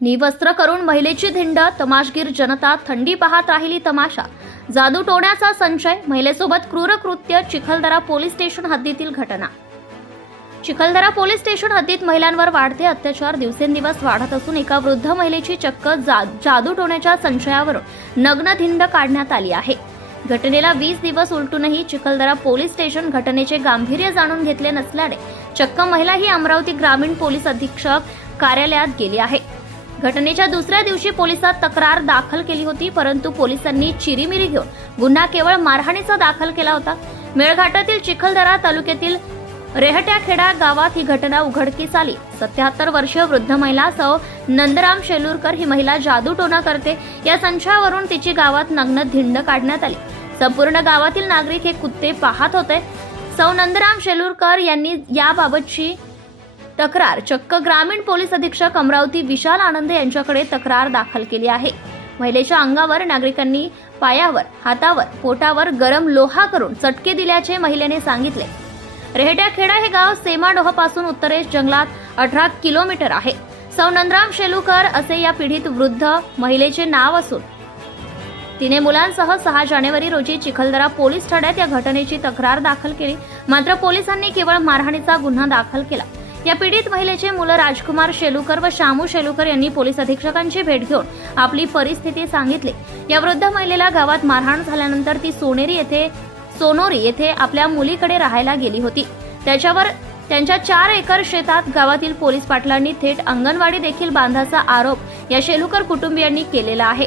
निवस्त्र करून महिलेची धिंड तमाशगीर जनता थंडी पाहत राहिली तमाशा. जादू टोण्याचा संशय महिलेसोबत क्रूर कृत्य चिखलदरा पोलीस स्टेशन हद्दीतील घटना. चिखलदरा पोलीस स्टेशन हद्दीत महिलांवर वाढते अत्याचार दिवसेंदिवस वाढत असून एका वृद्ध महिलेची चक्क जा जादू टोण्याच्या संशयावरून नग्नधिंड काढण्यात आली आहे. घटनेला वीस दिवस उलटूनही चिखलदरा पोलीस स्टेशन घटनेचे गांभीर्य जाणून घेतले नसल्याने चक्क महिला ही अमरावती ग्रामीण पोलीस अधीक्षक कार्यालयात गेली आहे. घटनेच्या दुसऱ्या दिवशी पोलिसात तक्रार दाखल केली होती परंतु पोलिसांनी चिरीमिरी घेऊन गुन्हा केवळ मारहाणीचा दाखल केला होता. मेळघाटातील चिखलदरा तालुक्यातील रेहट्याखेडा गावात ही घटना उघडकीस आली. सत्याहत्तर वर्षीय वृद्ध महिला सौ नंदराम शेलूरकर ही महिला जादूटोना करते. या संशयावरून तिची गावात नग्न धिंड काढण्यात आली. संपूर्ण गावातील नागरिक हे कुत्ते पाहत होते. सौ नंदराम शेलूरकर यांनी याबाबतची तक्रार. चक्क ग्रामीण पोलीस अधीक्षक अमरावती विशाल आनंद यांच्याकडे तक्रार दाखल केली आहे. महिलेच्या अंगावर नागरिकांनी पायावर हातावर पोटावर गरम लोहा करून चटके दिल्याचे महिलेने सांगितले. रेहट्याखेडा हे गाव सेमाडोहपासून उत्तरेस जंगलात अठरा किलोमीटर आहे. सौ नंदराम शेलूकर असे या पीडित वृद्ध महिलेचे नाव असून तिने मुलांसह सहा जानेवारी रोजी चिखलदरा पोलीस ठाण्यात या घटनेची तक्रार दाखल केली. मात्र पोलिसांनी केवळ मारहाणीचा गुन्हा दाखल केला. या पीडित महिलेचे मुलं राजकुमार शेलूकर व शामू शेलूकर यांनी पोलीस अधीक्षकांची भेट घेऊन आपली परिस्थिती सांगितली. या वृद्ध महिलेला गावात मारहाण झाल्यानंतर ती सोनेरी येथे सोनोरी येथे आपल्या मुलीकडे राहायला गेली होती. त्याच्यावर त्यांच्या चार एकर शेतात गावातील पोलीस पाटलांनी थेट अंगणवाडी देखील बांधाचा आरोप या शेलूकर कुटुंबियांनी केलेला आहे.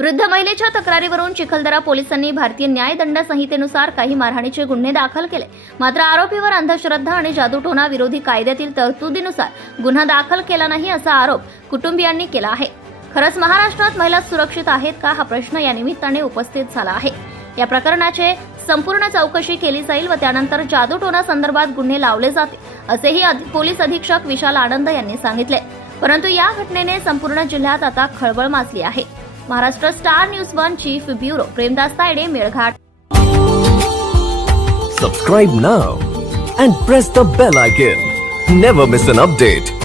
वृद्ध महिलेच्या तक्रारीवरून चिखलदरा पोलिसांनी भारतीय न्यायदंड संहितेनुसार काही मारहाणीचे गुन्हे दाखल केले. मात्र आरोपीवर अंधश्रद्धा आणि जादूटोना विरोधी कायद्यातील तरतुदीनुसार गुन्हा दाखल केला नाही असा आरोप कुटुंबियांनी केला आहे. खरंच महाराष्ट्रात महिला सुरक्षित आहेत का हा प्रश्न या निमित्ताने उपस्थित झाला आहे. या प्रकरणाचे संपूर्ण चौकशी केली जाईल व त्यानंतर जादूटोना संदर्भात गुन्हे लावले जातील असेही पोलीस अधीक्षक विशाल आनंद यांनी सांगितले. परंतु या घटनेने संपूर्ण जिल्ह्यात आता खळबळ माजली आहे. Maharashtra star news one chief bureau Premdas Tayde Melghat Subscribe now and press the bell icon. Never miss an update.